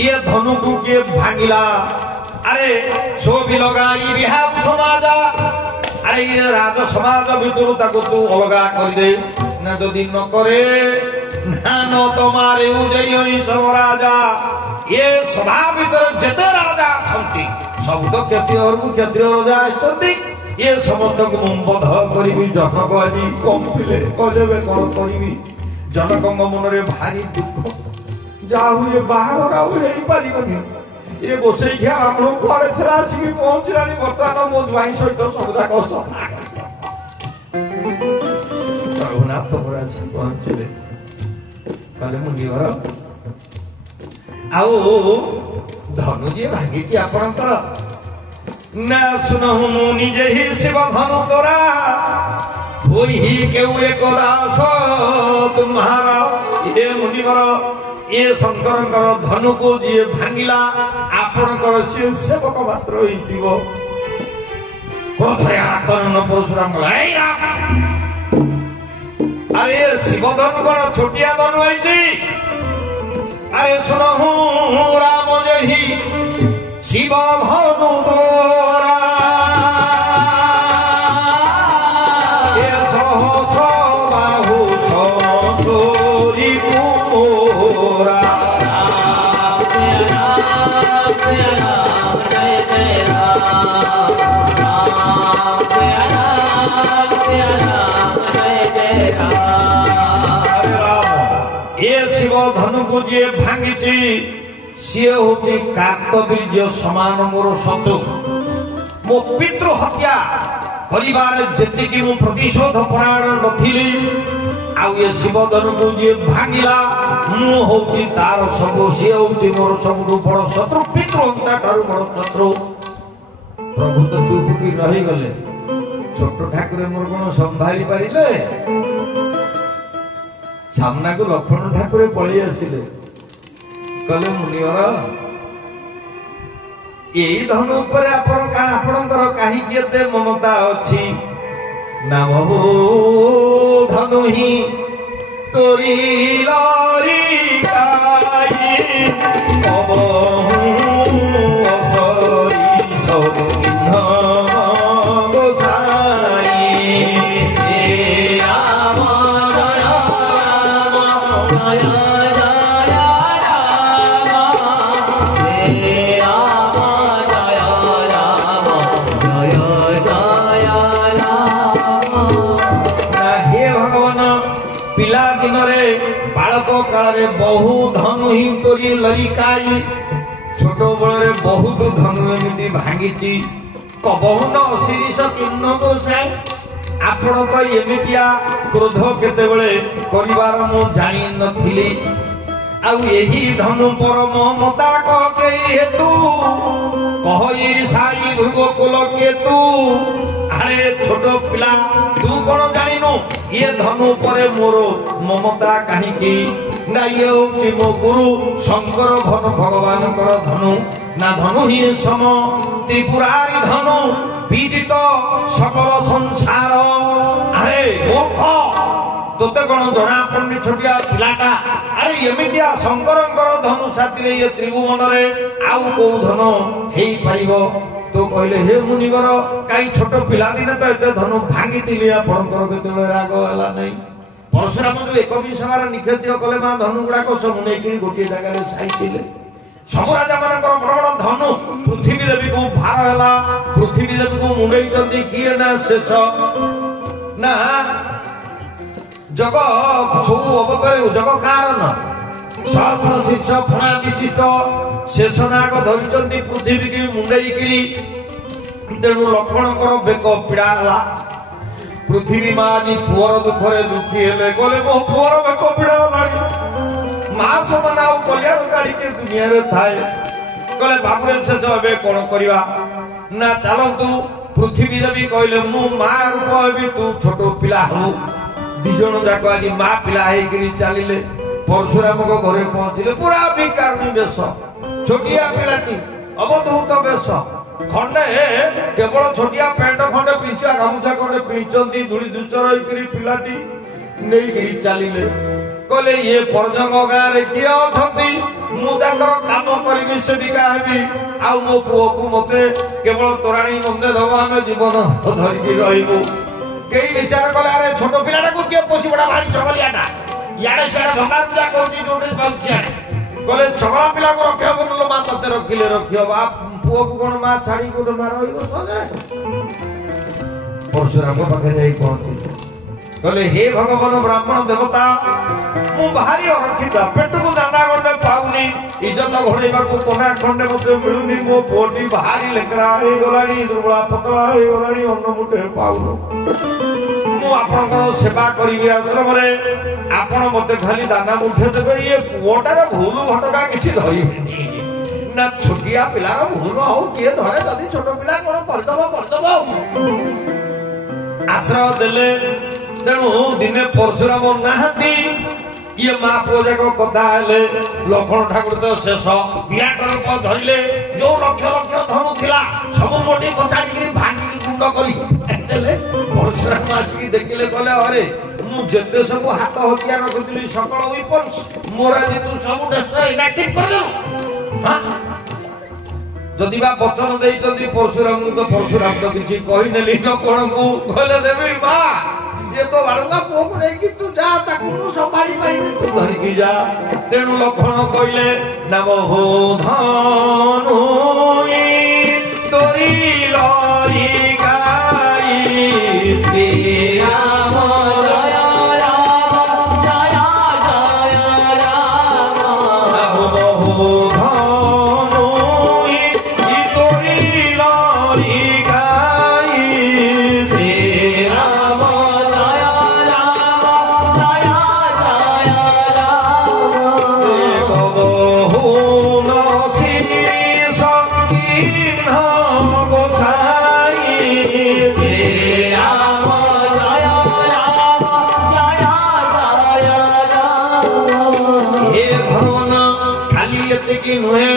ये धनु को किए भांगिला अरे सो भी लगाई बिहार समाज अरे ये राज समाज भितर ताको तू अलगा कर दे ना जदि न करे ना न तुम्हारे उजयनी सब राजा ये सभा भितर जेते राजा छंती सब तो क्षत्रिय और क्षत्रिय राजा छंती ये समस्त को बध करी जनक आज कम थे कहे कौन करी जनक मन रे भारी दुख जा हुए बाहर आनी ये गोसाई घिया हम लोग कड़े थला आसिक पहुंचला बर्तमान मो भाई सहित सबुदा रघुनाथ पहुंचले कहले मुनिवर आउ धनु जी भांगी आपणकर ना सुनहु मुनि जे ही शिव धनु तोरा होई ही केउ एक दास तुम्हारा ये मुनिवर ये शंकर धनु को जी भांगिला आपणकर से सेवक मात्र होइतिबो क्रोधरे आतरण परशुराम अरे शिव धनु कौन छोटिया धनु होइछि अरे सुनहु राम जही शिव धनु तोरा ये सहस बाहु ससुरी पूरा ये शिव धनु को जी भांगी सी हूँ कार्तवीर्य समान मोर शत्रु मो पितृ हत्या परिवार जी मु प्रतिशोध परायण नी आउ ये शिव धनु को जी भांगिला मु हूँ तार सब सी हूँ मोर सब बड़ शत्रु पितृ हत्या ठार बड़ शत्रु प्रभु तो चुप की रही गले छोट ठाकुर मोर कौन संभाली पारे सामना को लक्ष्मण ठाकुर पलि आसिले कहले मुनिवर यही धनु पर आपणकर कहीं एते ममता अच्छी नाम हो धनु ही तोरी लरी गाई असरी सब काल बहु धनु ही तोरी लरिकाई छोट बड़े बहुत धनु एमती भांगी कबहु न शिरीष किन्न गोसाई आपण तो एमितिया क्रोध केते बेले परिवार मु जानि नथिली आउ एही धनु पर ममता के हेतु कह ईर्षाई भृगकुल केतु अरे छोट पिला तू कौन जानिनु ये धनु परे मोर ममता कहीं ना ये हूँ मो गुरु शंकर धनु भगवान धनु ना धनु ही सम त्रिपुरारी धनु विदित सकल संसार अरे मूर्ख तोते कौन जना पड़नी छोटिया पिलाटा अरे एमितिया शंकर धनु साथी ये त्रिभुवन रे आउ को धनु हेई परिबो तो कहले हे मुनिवर कई छोट पिला दिने तो एते धनु भांगी तिली आपणकर केतले राग हला नहीं परशुराम जो एकविंश सभार निक्षेत्रीय कले मां धनु गुड़ाक सब नहीं गोटे जगह साइले सब राजा मान बड़ बड़ धनु पृथ्वी देवी को भार है पृथ्वी देवी को मुंडई किए ना शेष ना जग सब अवतार जग कारण सहस्र शीर्ष फणा विशिष्ट शेषनाग धरी पृथ्वी की मुंडई तेणु लक्ष्मण बेक पीड़ा है पृथ्वी माँ आज पुअर दुखरे दुखी हेले गले मो पुअर बेक पीड़ा माँ समान आउ कल्याण गाड़ी के दुनिया रे थाए गले बाबुरे शेष हे कौन करवा ना चलतु पृथ्वी देवी कहले मु माँ रूप हेबी तू छोट पिला हो दिजन जाक आज माँ पिला चलिले परशुराम घरे पहुंचले पूरा भिकारणी बेश छोटिया पिलाटी अवधूत बेश खंडे केवल छोटिया पेंट खंडे पिछा गामुछा खंडे पिंचंती धूली दूसर पिलाटी नहीं चलिले कहले ये परजंग गाँव किए अच्छा मुझे काम करी सेविका हेबी आ मो पुओ को मत केवल तोराणी मंदे दब आम जीवन धरिकी रही कई विचार कले अरे छोट पिलाटा को किए पोषी बड़ा भारी चगलियाटा इे सियाड़े भंगा पूजा कर कहले चगला पिला को रखे बोलो माँ ते रखिले रखिए पुओ को कौन माँ छाड़ी गोटे माँ परशुराम पाखे जाई पहुंची कहले हे भगवान ब्राह्मण देवता मु भारी अरक्षित पेट को दाना गंडे पाऊनी इज्जत घोड़ेबा को कोना खंडे मते मिलुनी मो बोटी भारी लेकड़ा हे गलानी दुर्बला पतला हे गलानी अन्न मुठे पाउनो मु आपनकर सेवा करिवे आश्रमरे आपण मते खाली दाना मुठे देबे ये पुओटार भूल भटका किछि धरिबेनी ना छोटिया पिलार भूल हो किए धरे जदी छोट पिला कोन करदबो आश्रय देले तेणु दिने परशुराम नहांती ये माँ पुओ जाक कथा हेले लक्ष्मण ठाकुर तो शेष बिराट धरले जो लक्ष लक्ष धनु थिला सब मोटी कचाड़ी भांगी गुंड कली परशुराम आसिक देखिले कहले अरे मु जेते सब हाथ हथियार रखुली सकल विपन्स मोर आज तू सब डेस्ट्रय ठीक कर देलु हां जदि बा वचन देइछथि परशुराम तो परशुराम तो किछि कहि नेली न कोन को कहले देबी मां ये तो बालंगा पुओ को नहीं कि तू जा ताकू संभाली पाई तू धर की जा तेणु लक्ष्मण कहले नमो हो धनु तोरी लरी गाई श्री राम जय राम जय जय राम नमो हो धनु तोरी लरी गाई श्री राम नुहे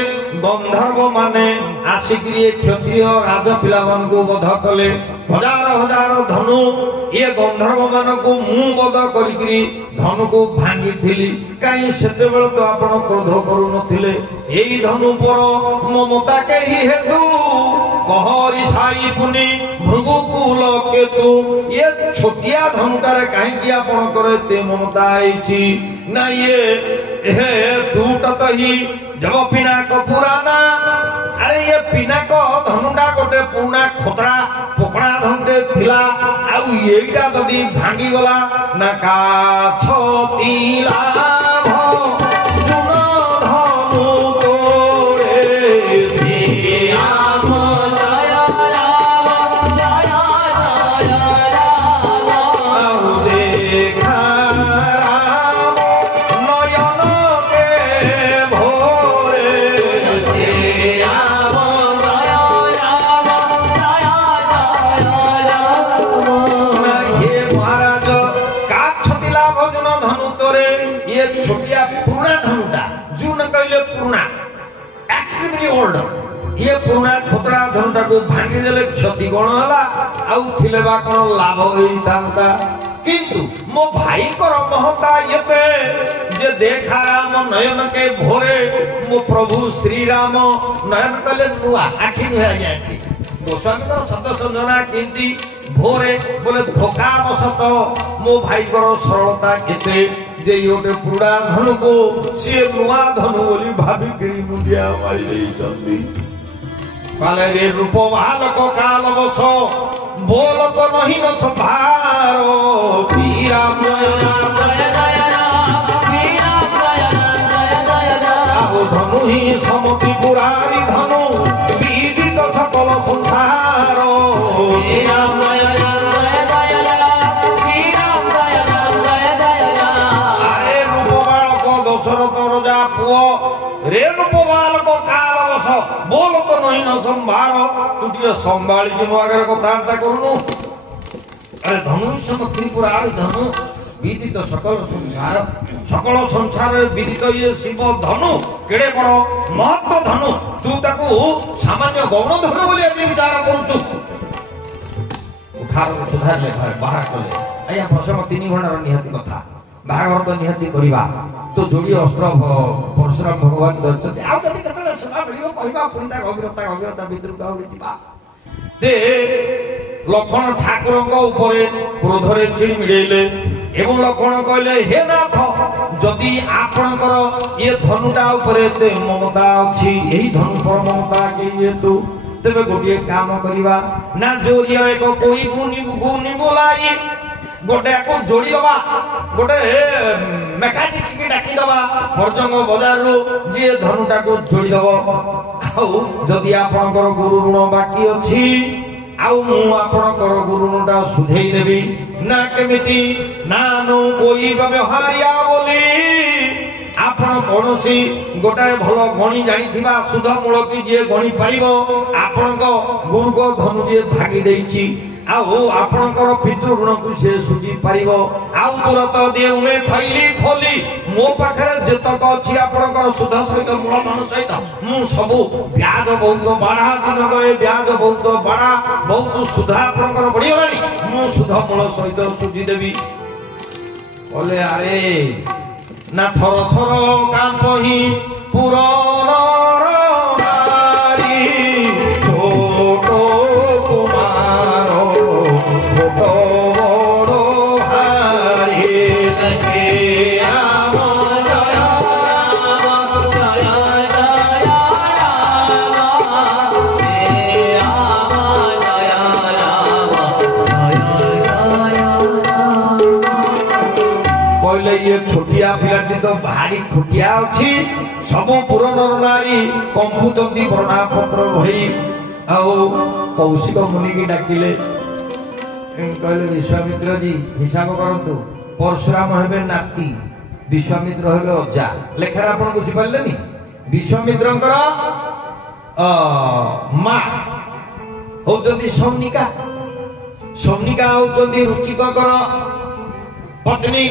गंधर्व माने आसिक क्षत्रिय राज पिला को बध कले हजार हजार धनु ये गंधर्व मान को मु बध करी धनु को भांगी थी कहीं से तो आपण क्रोध करू नथिले एई धनु पर ममता कही हेतु कहरी साई पुनी भृगुकुल केतु ये छोटिया धनुटार कहीं आपण करे ते ममता आईची ना ये हे टूटत ही जब पिनाक पुराना अरे ये पिनाक धनुटा गोटे पुराना खोतरा पोकड़ा धनुटे थिला आउ एटा जदी भांगी गला ना का छतिला चुन धनु तोरे श्री राम जय राम जय जय राम आउ देखा छोटिया पुराना धनुटा जून कहले पुराना एक्सट्रीमली ओल्ड ये पुराना खोतरा धनुटा को भांगी देले क्षति कोन हला आउ थिले बा कोन लाभ होई तांता किंतु मो भाई कर महता यते जे देखा राम नयन के भोरे मो प्रभु श्री राम नयन कले नुआ आखि नुआ जाठी गोस्वामी को शब्द संजना किंती भोरे बोले धोखा बसत मो भाई कर सरलता केते जे योटे पुरा धनु को से नुआ धनु बोली भाभी करी मुंडिया मारी देई चंदी काले रे रूप बालक काल बस बोल तो नहीं न संभारो श्री राम जय जय राम श्री राम जय जय जय राम धनु ही समति पुरारी धनु विदित सकल संसारो श्री राम जय बोल तो नहीं न संभार तू टे संभाली आगे कथबार्ता करूनु अरे धनु त्रिपुरा धनु विदित सकल संसार विदित ये शिव धनु केड़े बड़ महत्व धनु तू ताकू सामान्य गौण धनु बोली आज विचार करूचु उठार सुधार बाहर कले आया प्रसंग 3 घंटार निहाती कथा ବାହାଘର ତ ନିହାତି କରିବା ତ ଯୋଡ଼ି ଅସ୍ତ୍ର ପରଶୁରାମ ଭଗବାନ କରିଛନ୍ତି ଆଉ ଯଦି କେତେବେଳେ ସେବା ମିଳିବ କହିବା ପୁଣି ତା ଗଭୀରତା ଭିତରକୁ ଆହୁରି ଯିବା ଯେ ଲକ୍ଷ୍ମଣ ଠାକୁରଙ୍କ ଉପରେ କ୍ରୋଧରେ ଚିଡ଼ି ମିଳେଇଲେ ଏବଂ ଲକ୍ଷ୍ମଣ କହିଲେ ହେ ନାଥ ଯଦି ଆପଣଙ୍କର ଇଏ ଧନୁଟା ଉପରେ ଏତେ ମମତା ଅଛି ଏହି ଧନୁ પર ମମତା ଯେହେତୁ ତେବେ ଗୋଟିଏ କାମ କରିବା ନା ଯୋରିଆ ଏକ କୋଇ ଗୁନି ବୋଲାଇ गोटे जोड़ी दबा गोटे मेकानिक की डाकी दबा फरजंग बजार जी धनुटा को जोड़ी दब आदि आपणकर गुरु ऋण बाकी अच्छी आपणकर गुरु ऋणटा सुझेई देवी ना केमिति ना नो कोई व्यवहारिया बोली आपण कौनसी गोटाए भल गणी जानी सुध मूल की जी गणी पार आपण गुरु को धनु जी भागी देछि आपणकर पितृ ऋण को से सुझी पार तुरंत दिए थैली खोली मो पाखे जेतक अच्छी आपणकर सुध सहित मूलधन सहित मु सबू ब्याज बहुत बाढ़ा दिन गए ब्याज बहुत बाढ़ा बहुत सुध आपणकर बढ़ीगलानी मु सुध मूल सहित सुझीदेवी बोले अरे ना थर थर कांपही पुरन नारी छोट कुमार छोट बड़ हारी श्री राम जय राम जय जय राम श्री राम जय राम जय कहले ये छोटिया पिलाटी तो भारी खुटिया अच्छी सब पुरनर नारी कंपुचंदी बरणा पत्र भई कौशिक मुनि की डाकिले कहले विश्वामित्र जी हिसाब करतु परशुराम हेबे नाती विश्वामित्र हेबे अजा लेखार आपण बुझी पारलेनी विश्वामित्रंकर मां होचंदी सौनिका सौनिका होचंदी रुचिकर पत्नी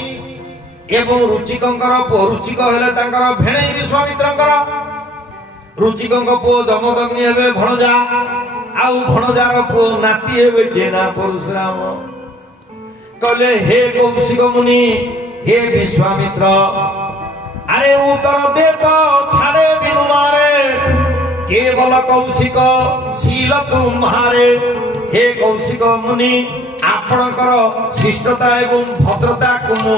एवं रुचिकंकर पुओ रुचिक हेले तांकर भेणई विश्वामित्रंकर रुचिकंक पुओ जमदग्नि हेबे भणजा आउ भणजार पुओ नाती हेबे केना परशुराम कहले हे कौशिक मुनि हे विश्वामित्र अरे उत्तर दे तो छाड़े बिनु मारे केवल कौशिक शील तुम्हारे हे कौशिक मुनि आपणकर शिष्टता एवं भद्रता को मु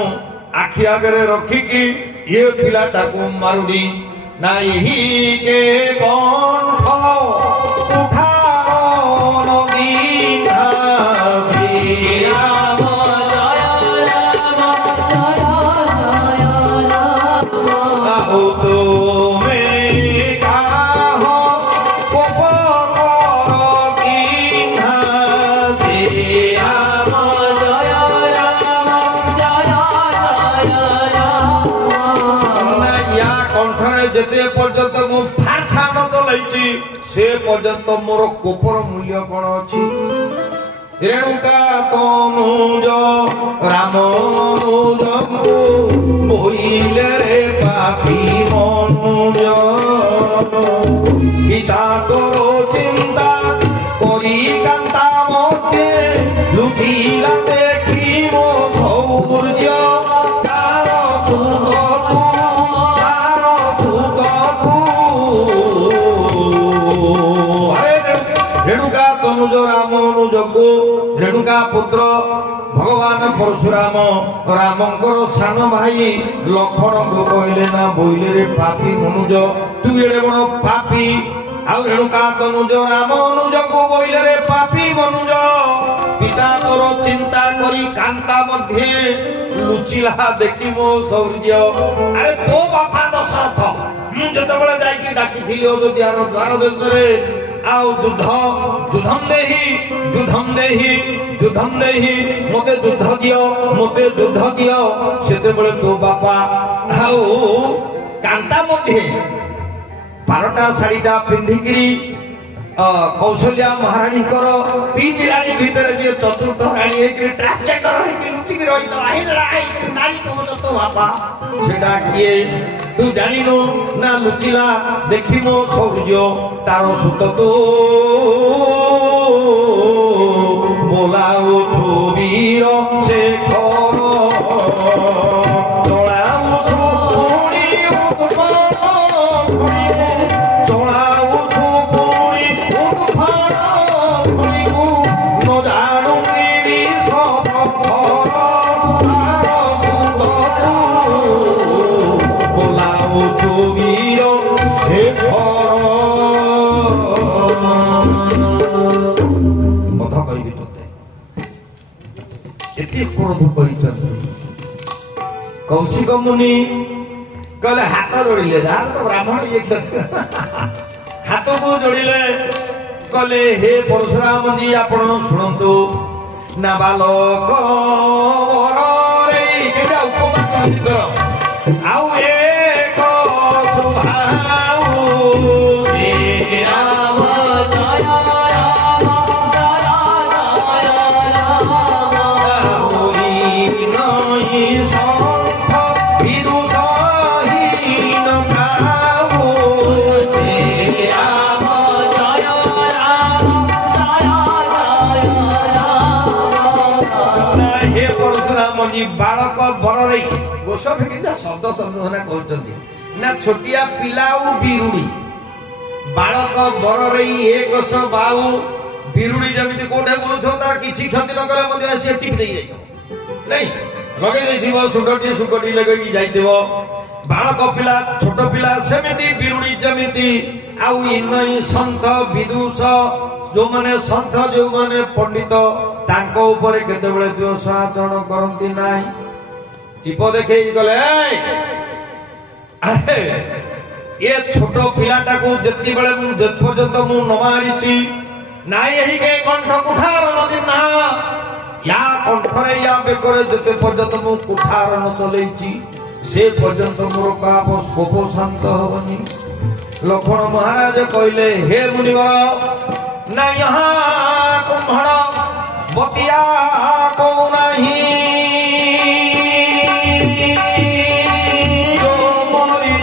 आखि आगे रखिकी ये पिलाटा को मारुडी ना यही के कंठ उठारो नदी श्री राम जय राम जय जय राम आओ तुमे काहो कोपर कीन्हा श्री राम जय राम जय कंठरे जेते पर्यंत मु फारसा न चलैछि से पर्यंत मोर कोपर मूल्य कोन अछि रेणुका तनुज राम अनुज बोइले रे पापी मनुज पिता तोरो चिंता करी कांता मते लुटिला देखी मो सौर्य तार सुंदर रेणुका तनुज राम अनुज को रेणुका पुत्र भगवान परशुराम रामंकर सान भाई लक्ष्मण को कहले ना बोइले रे पापी मनुज तू एड़े बड़ पापी आ रेणुका तनुज राम अनुज को बोइले रे पापी मनुज पिता तोर चिंता करी कांता मध्ये लुचिला देखी मो सौर्य अरे तो बापा दशरथ मु जतबेले जाई डाकी थिलो द्वार देश रे आओ युद्धम देही मते युद्ध दियो सेते बेले तो बापा आओ कांता मध्ये पारटा साड़ीटा पिंधिकिरी कौशल्या महारानी करो तीन रानी भीतर जे चतुर्थ रानी एक ट्रांसजेंडर होई लुचिकी रही तो आई नारी को तो बापा सेटा किए तू जानिनो ना लुचिला देखी मो सौर्य तारो सुत तो बोलाओ छबीर शेखर केते क्रोध करितନ୍ତି कौशिक मुनि कहले हाथ जोड़िले यार तो ब्राह्मण ये हाथ को जोड़िले कहले हे परशुराम जी आपण शुणंतु ना बालक रे केटा उपमान कर आउ एक स्वभाव श्री राम जय राम जय जय राम होई नई संत विदुषहीन गाओ श्री राम जय राम जय जय राम। हे परशुराम जी बालक बरई गोस्वामी किंतु शब्द संबोधन कहते ना छोटिया पिला बिरुड़ी बालक बरई एक बाऊ बिरुड़ी जमी कोठे बुलुथ तार किसी क्षति न कले सी टिप दे नहीं लगे सुखटी सुखटी लगे बालक पिला छोट पिला सेमिति बिरुड़ी जमी आउ इनई सन्थ विदुष जो माने सन्थ जो माने पंडित तांको ऊपर केतेबेले दोष आचरण करती नाही टीप देखे गले अरे ये छोट पिलाटा को जति बेले मु जत पर्यंत मु न मारिछि नाई एही के कंठ कुठार नदी ना या कंठरे या बेकरे जते पर्यंत मु कुठार न चलेछि से पर्यंत मोर पाप शोक शांत हबनी। लक्ष्मण महाराज कहले हे मुनिवर ना यहाँ कुम्भण बतिया को नहीं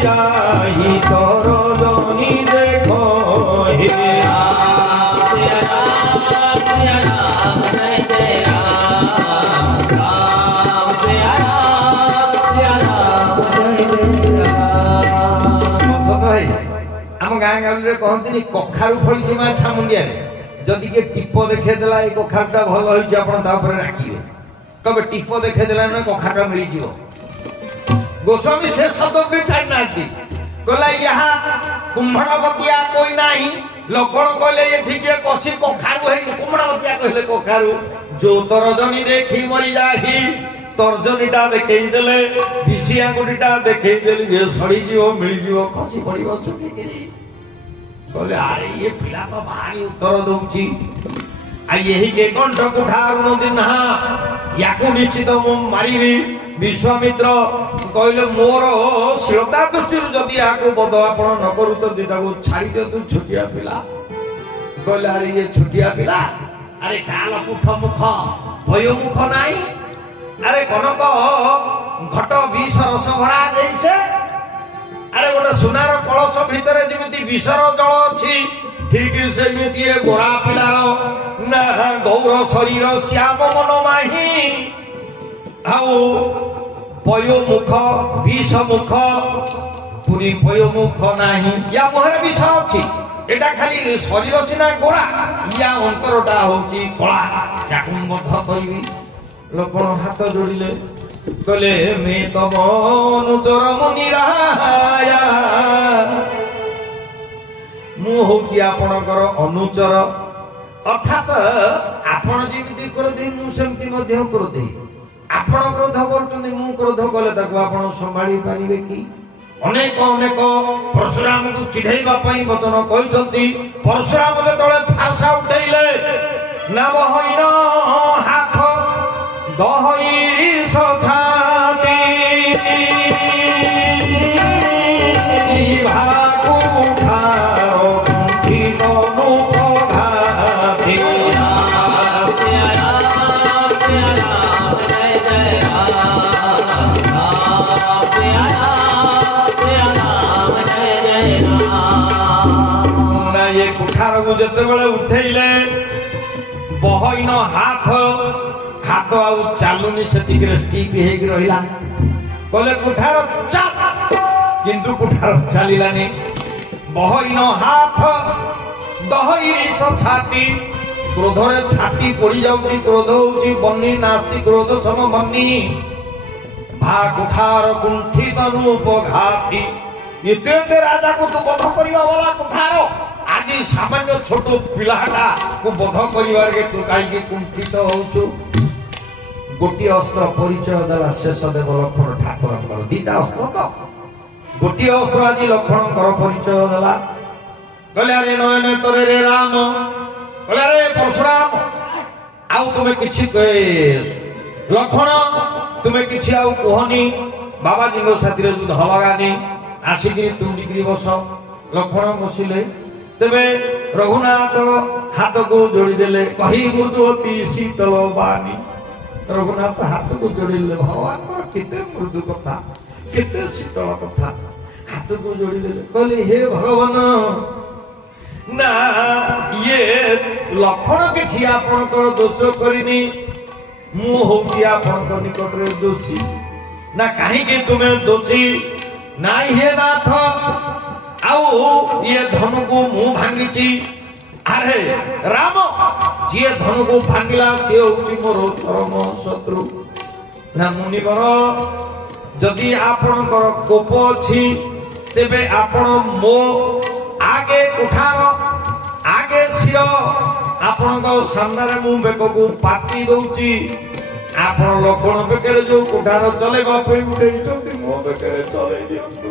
जाही तोर जनी देखो हे राम जय राम जय जय राम राम जय राम जय जय राम। भाई आम गाँ गाँव कहते कखारू फड़ी माँ छामुंडिया जदि के टीप देखेदेला ये कखारूटा भल हो राखिए कब टीप देखेदेला ना कखारूटा मिल जाव गोस्वामी से शब्द भी छाड़ना कहला यहाँ कुम्भण बतिया कोई नहीं लक्ष्मण कहले ये ठीक है कसी कखारू है कुम्भण बतिया कहले कखारू जो तर्जनी देखी मरी जाही तर्जनीटा देखई देले विषि आंगुठीटा देखई देली जे सड़ी जीव मिल जीव खसी पड़िबो चुकीकिरी कहले अरे ये पिला तो भारी उत्तर दउची आ यही के कंठ कुठार दिन याकू निश्चित मु मारिबी। विश्वामित्र कहले मोर शीलता दृष्टि जदि आपको बद आप न करू तो छाड़ी दे तू छोटिया पिला कहले अरे ये छोटिया पिला अरे काल पुठ मुख भय मुख नाही अरे कनक घट 20 रस भरा जैसे अरे गोटे सुनार कलश भितर जमी विषर जल अच्छी ठीक सेमती गोरा पिलार ना गौर शरीर श्याम मन माही आउ पयोमुख विष मुख पूरी पयोमुख नाही या मुहरे विष अच्छी एटा खाली शरीर सिना गोरा या अंतरटा होची कला ताकू मध करिवि। लक्ष्मण हाथ जोड़िले कहले मे तम अनुचर मुनिराया मु होची आपणकर अनुचर अर्थात आपण जेमिति करदे मु सेमति मध्य करदे आपण क्रोध करते मु क्रोध कले आपण संभाली पारे कि अनेक अनेक परशुराम को चिढ़ेवा वचन कहते परशुराम जो फारसा उठेले नाम होइन हाथ दहई सछाती भाकु उठाओ ठीक मुख घाती ये कुठार को जिते उठेले बहईन हाथ हाथ आउ चालुनी से स्टिक रहा कहले कुठार चाल किंतु कुठार चलानी बहईन हाथ दहई छाती क्रोध छाती पड़ जाऊँगी क्रोध होची बनी नास्ती क्रोध सम बनी भा कुठार कुंठित रूप घाती एते राजा को तू बध करवा वाला कुठार आज सामान्य छोट पिलाटा को बध कर तू कहीं कुंठित होचु गोटे अस्त्र परिचय देला शेषदेव लक्ष्मण ठाकुर दीटा अस्त्र तो गोटे अस्त्र आज लक्ष्मण परिचय देला कहले अरे नयन तोरे रे राम कहले अरे परशुराम आउ तुम्हें किछि लक्ष्मण तुम्हें किछि आउ कहनी बाबाजी साथी युद्ध हलगानी आसिक तुंडिकी बस लक्ष्मण बसिले तेबे रघुनाथ हाथ को जोड़ीदेले कही मृदुवती शीतल बानी रघुनाथ हाथ को जोड़िले भगवान केते मृदु कथा केते शीतल कथा हाथ को जोड़ीदेले कहले हे भगवान ना ये लक्ष्मण किछि आपनकर दोष करिनी मु होती आपनकर निकट रे दोषी ना कहीं तुम्हें दोषी नाई हे नाथ आउ ये धन को मु भांगी अरे राम जी धन को भांगिला सी हूँ मोर परम शत्रु ना मुनिवर जदि आपणकर कोप अच्छी तेबे आपण मो आगे कुठार आगे शिर आपण सामने मु बेक को पाती दौची आपण लक्ष्मण बेकर जो कुठार चलेगा पे उड़े मो बेकर चले